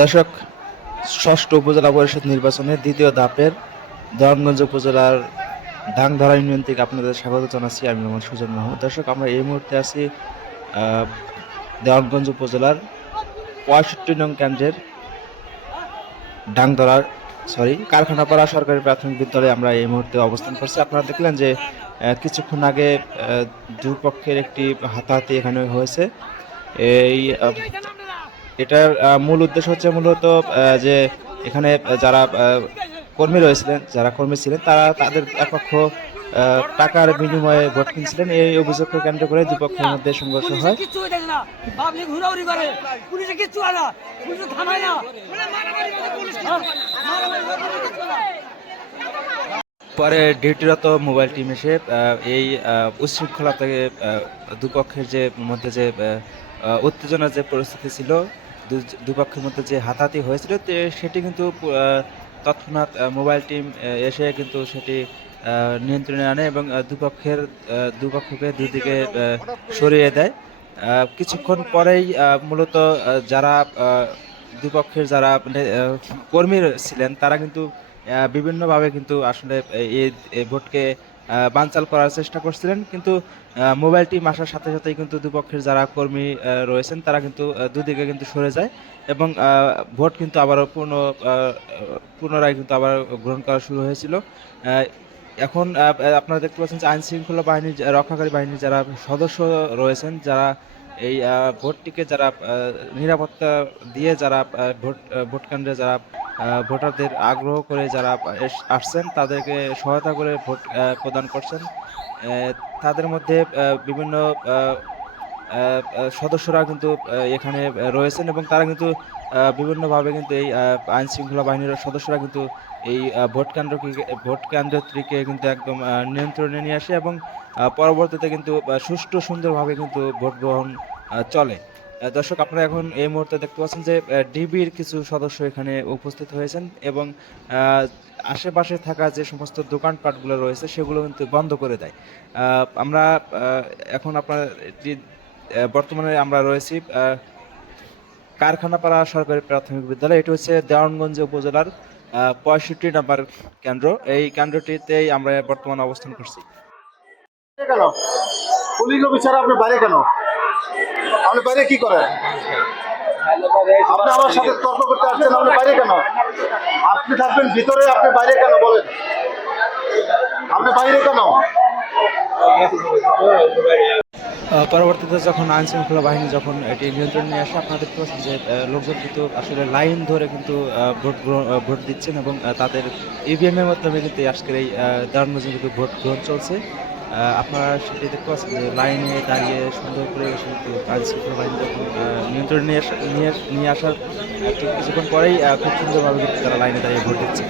দর্শক, ষষ্ঠ উপজেলা পরিষদ নির্বাচনের দ্বিতীয় ধাপের দেওয়ানগঞ্জ উপজেলার ধাংধরা ইউনিয়ন থেকে আপনাদের স্বাগত জানাচ্ছি। আমি মোহাম্মদ সুজন মাহমুদ। দর্শক, আমরা এই মুহূর্তে আছি দেওয়ানগঞ্জ উপজেলার পঁয়ষট্টি নং কেন্দ্রের ডাংধরার সরি কারখানাপাড়া সরকারি প্রাথমিক বিদ্যালয়ে আমরা এই মুহূর্তে অবস্থান করছি। আপনারা দেখলেন যে কিছুক্ষণ আগে দুপক্ষের একটি হাতাহাতি এখানে হয়েছে। এই এটার মূল উদ্দেশ্য হচ্ছে মূলত যে এখানে যারা কর্মী রয়েছিলেন যারা কর্মী ছিলেন তারা তাদের একপক্ষ টাকার বিনিময়ে ভোট কিনছিলেন। এই অভিযোগকে কেন্দ্র করে দুপক্ষের মধ্যে সংঘর্ষ হয়। পরে ডিউটিরত মোবাইল টিম এসে এই আহ, উচ্ছৃঙ্খলা থেকে দুপক্ষের যে মধ্যে যে উত্তেজনার যে পরিস্থিতি ছিল দুপক্ষের মধ্যে যে হাতাহাতি হয়েছিল সেটি কিন্তু তৎক্ষণাৎ মোবাইল টিম এসে কিন্তু সেটি নিয়ন্ত্রণে আনে এবং দুপক্ষের দুপক্ষকে দুদিকে সরিয়ে দেয়। কিছুক্ষণ পরেই মূলত যারা দুপক্ষের যারা মানে, কর্মী ছিলেন তারা কিন্তু বিভিন্নভাবে কিন্তু আসলে এই ভোটকে বানচাল করার চেষ্টা করছিলেন, কিন্তু মোবাইল টিম আসার সাথে সাথেই কিন্তু দুপক্ষের যারা কর্মী রয়েছেন, তারা কিন্তু দুদিকে কিন্তু সরে যায় এবং ভোট কিন্তু আবারও পূর্ণ পুনরায় কিন্তু আবার গ্রহণ করা শুরু হয়েছিল। এখন আপনারা দেখতে পাচ্ছেন যে আইন শৃঙ্খলা বাহিনীর রক্ষাকারী বাহিনীর যারা সদস্য রয়েছেন, যারা এই ভোটটিকে যারা নিরাপত্তা দিয়ে যারা ভোট ভোট কেন্দ্রে যারা ভোটারদের আগ্রহ করে যারা আসছেন, তাদেরকে সহায়তা করে ভোট প্রদান করছেন। তাদের মধ্যে বিভিন্ন সদস্যরা কিন্তু এখানে রয়েছেন এবং তারা কিন্তু বিভিন্নভাবে কিন্তু এই আইন শৃঙ্খলা বাহিনীর সদস্যরা কিন্তু এই ভোট কেন্দ্রকে, ভোট কেন্দ্রটিকে কিন্তু একদম নিয়ন্ত্রণে নিয়ে আসে এবং পরবর্তীতে কিন্তু সুষ্ঠু সুন্দরভাবে কিন্তু ভোট গ্রহণ চলে। দর্শক, আপনারা এখন এই মুহূর্তে দেখতে পাচ্ছেন যে ডিবির কিছু সদস্য এখানে উপস্থিত হয়েছেন এবং আশেপাশে থাকা যে সমস্ত দোকানপাটগুলো রয়েছে সেগুলো কিন্তু বন্ধ করে দেয়। আমরা এখন আপনার বর্তমানে আমরা রয়েছি কারখানাপাড়া সরকারি প্রাথমিক বিদ্যালয়। এটি হচ্ছে দেওয়ানগঞ্জ উপজেলার পঁয়ষট্টি নাম্বার কেন্দ্র। এই কেন্দ্রটিতেই আমরা বর্তমানে অবস্থান করছি। কেন? পুলিশ অফিসার আপনি বাইরে কেন? আপনি বাইরে কি করেন? আপনি আমার সাথে তর্ক করতে আসছেন, আপনি বাইরে কেন? আপনি থাকবেন ভিতরে, আপনি বাইরে কেন বলেন? আপনি বাইরে কেন? পরবর্তীতে যখন আইন শৃঙ্খলা বাহিনী যখন এটি নিয়ন্ত্রণে নিয়ে আসে আপনারা দেখতে পাচ্ছেন যে লোকজন কিন্তু আসলে লাইন ধরে কিন্তু ভোট ভোট দিচ্ছেন এবং তাদের ইভিএম এর মাধ্যমে কিন্তু আজকের এই দারুণগঞ্জে কিন্তু ভোট গ্রহণ চলছে। আপনারা সেটি দেখতে পাচ্ছেন যে লাইনে দাঁড়িয়ে সুন্দর করে কাজ বাহিনী যখন নিয়ন্ত্রণে নিয়ে নিয়ে আসার কিছুক্ষণ পরেই খুব সুন্দরভাবে তারা লাইনে দাঁড়িয়ে ভোট দিচ্ছে।